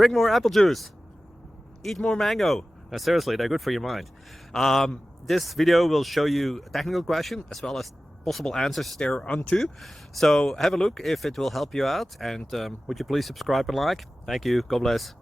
drink more apple juice, eat more mango. Seriously, they're good for your mind. This video will show you a technical question as well as possible answers thereunto. So have a look if it will help you out, and would you please subscribe and like? Thank you. God bless.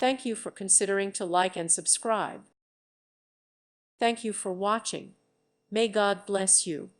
Thank you for considering to like and subscribe. Thank you for watching. May God bless you.